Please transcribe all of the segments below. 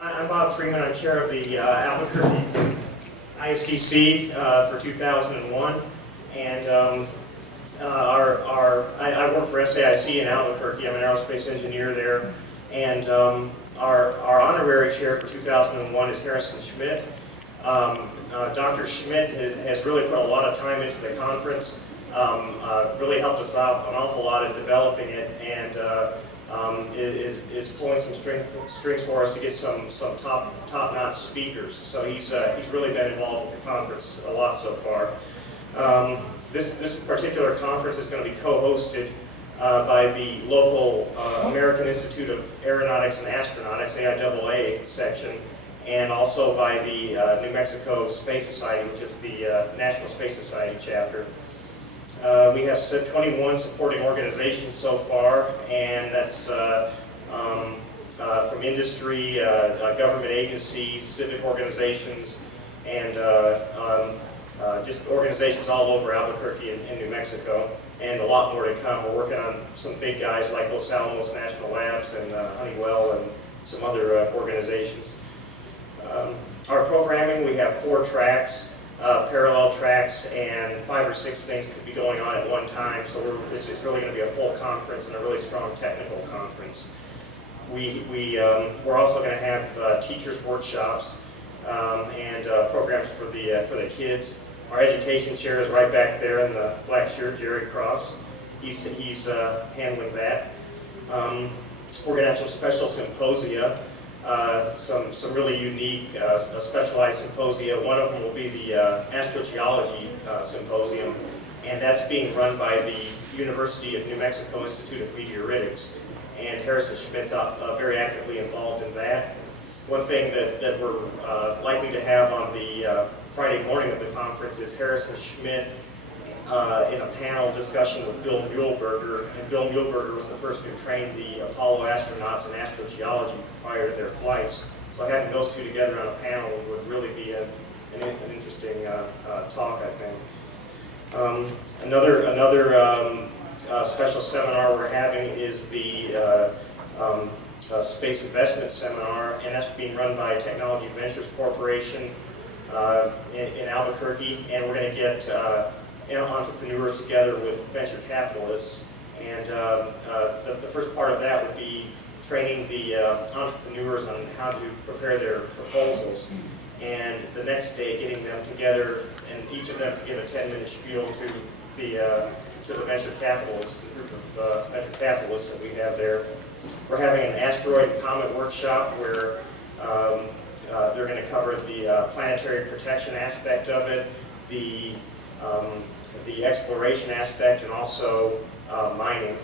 I'm Bob Freeman. I'm chair of the Albuquerque ISDC for 2001, and I work for SAIC in Albuquerque. I'm an aerospace engineer there, and our honorary chair for 2001 is Harrison Schmidt. Dr. Schmidt has really put a lot of time into the conference, really helped us out an awful lot in developing it, and is pulling some strings for us to get some top-notch speakers. So he's really been involved with the conference a lot so far. This particular conference is going to be co-hosted by the local American Institute of Aeronautics and Astronautics, AIAA section, and also by the New Mexico Space Society, which is the National Space Society chapter. We have 21 supporting organizations so far, and that's from industry, government agencies, civic organizations, and just organizations all over Albuquerque and New Mexico, and a lot more to come. We're working on some big guys like Los Alamos National Labs and Honeywell and some other organizations. Our programming, we have 4 tracks. Parallel tracks, and 5 or 6 things could be going on at one time, so it's really going to be a full conference and a really strong technical conference. We're also going to have teachers' workshops and programs for the kids. Our education chair is right back there in the black shirt, Jerry Cross. He's handling that. We're going to have some special symposia. Some really unique, specialized symposia. One of them will be the astrogeology symposium, and that's being run by the University of New Mexico Institute of Meteoritics, and Harrison Schmidt's very actively involved in that. One thing that we're likely to have on the Friday morning of the conference is Harrison Schmidt in a panel discussion with Bill Muehlberger, and Bill Muehlberger was the person who trained the Apollo astronauts in astrogeology prior to their flights. So having those two together on a panel would really be an interesting talk, I think. Another special seminar we're having is the Space Investment Seminar, and that's being run by Technology Ventures Corporation in Albuquerque, and we're going to get entrepreneurs together with venture capitalists, and the first part of that would be training the entrepreneurs on how to prepare their proposals, and the next day getting them together, and each of them can give a 10-minute spiel to the venture capitalists, the group of venture capitalists that we have there. We're having an asteroid and comet workshop where they're going to cover the planetary protection aspect of it, the exploration aspect, and also mining.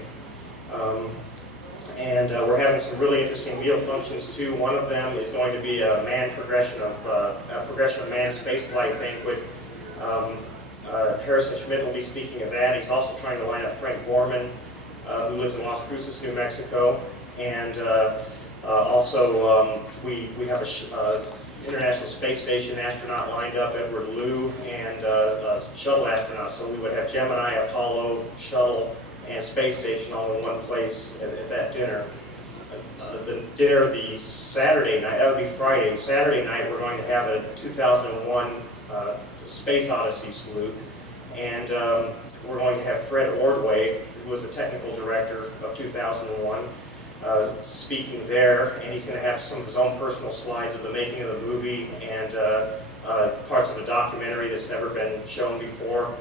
And we're having some really interesting meal functions too. One of them is going to be a progression of man spaceflight banquet. Harrison Schmidt will be speaking of that. He's also trying to line up Frank Borman, who lives in Las Cruces, New Mexico, and also we have a International Space Station astronaut lined up, Edward Liu, and shuttle astronauts. So we would have Gemini, Apollo, shuttle, and space station all in one place at that dinner. The dinner the Saturday night, that would be Friday. Saturday night we're going to have a 2001 Space Odyssey salute, and we're going to have Fred Ordway, who was the technical director of 2001, speaking there, and he's going to have some of his own personal slides of the making of the movie and parts of a documentary that's never been shown before.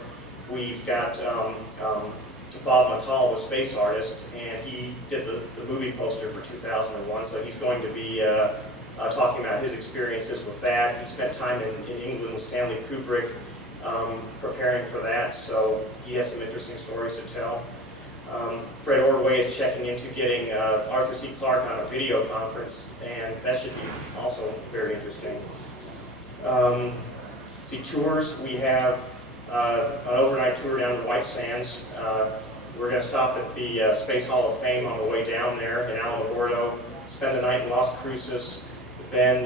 We've got Bob McCall, the space artist, and he did the movie poster for 2001, so he's going to be talking about his experiences with that. He spent time in England with Stanley Kubrick preparing for that, so he has some interesting stories to tell. Fred Ordway is checking into getting Arthur C. Clarke on a video conference, and that should be also very interesting. Tours, we have an overnight tour down to White Sands. We're going to stop at the Space Hall of Fame on the way down there in Alamogordo, spend the night in Las Cruces, then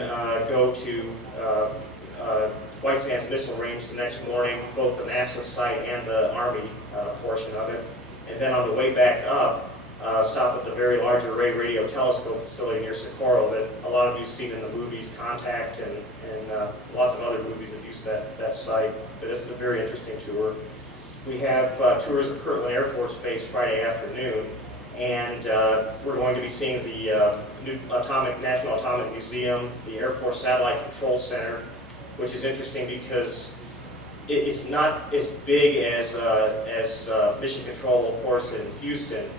go to White Sands Missile Range the next morning, both the NASA site and the Army portion of it. And then on the way back up, stop at the very large array radio telescope facility near Socorro that a lot of you've seen in the movies Contact and lots of other movies that use that site. But it's a very interesting tour. We have tours of Kirtland Air Force Base Friday afternoon, and we're going to be seeing the National Atomic Museum, the Air Force Satellite Control Center, which is interesting because it's not as big as Mission Control, of course, in Houston,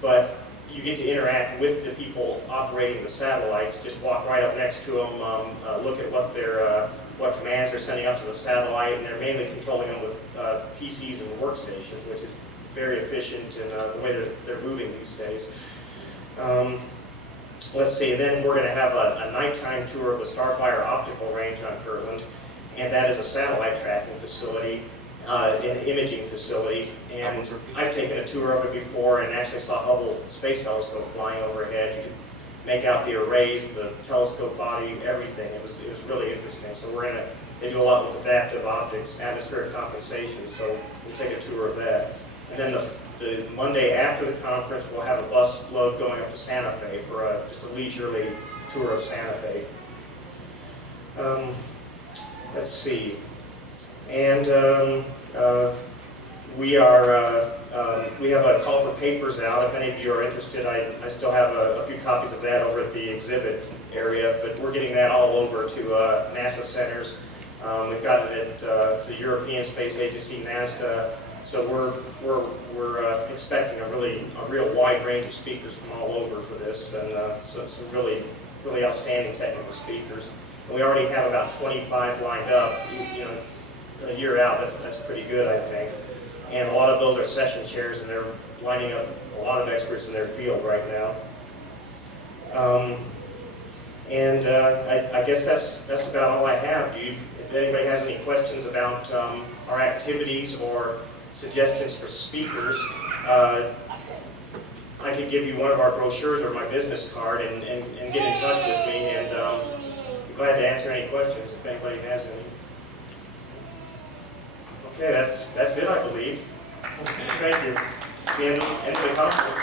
but you get to interact with the people operating the satellites. Just walk right up next to them, look at what commands they're sending up to the satellite, and they're mainly controlling them with PCs and workstations, which is very efficient in the way they're moving these days. Let's see, then we're going to have a nighttime tour of the Starfire Optical Range on Kirtland, and that is a satellite tracking facility, an imaging facility, and I've taken a tour of it before and actually saw Hubble Space Telescope flying overhead. You could make out the arrays, the telescope body, everything. It was really interesting. So they do a lot with adaptive optics, atmospheric compensation, so we'll take a tour of that. And then the Monday after the conference, we'll have a bus load going up to Santa Fe for just a leisurely tour of Santa Fe. Let's see. And we have a call for papers out. If any of you are interested, I still have a few copies of that over at the exhibit area, but we're getting that all over to NASA centers. We've got it at the European Space Agency, NASA. So we're expecting a real wide range of speakers from all over for this, and some really outstanding technical speakers. And we already have about 25 lined up. You know, a year out, that's pretty good, I think. And a lot of those are session chairs, and they're lining up a lot of experts in their field right now. I guess that's about all I have. If anybody has any questions about our activities or suggestions for speakers, I could give you one of our brochures or my business card and get in touch with me, and be glad to answer any questions if anybody has any. Okay, that's it, I believe. Okay. Thank you. It's the end of the conference.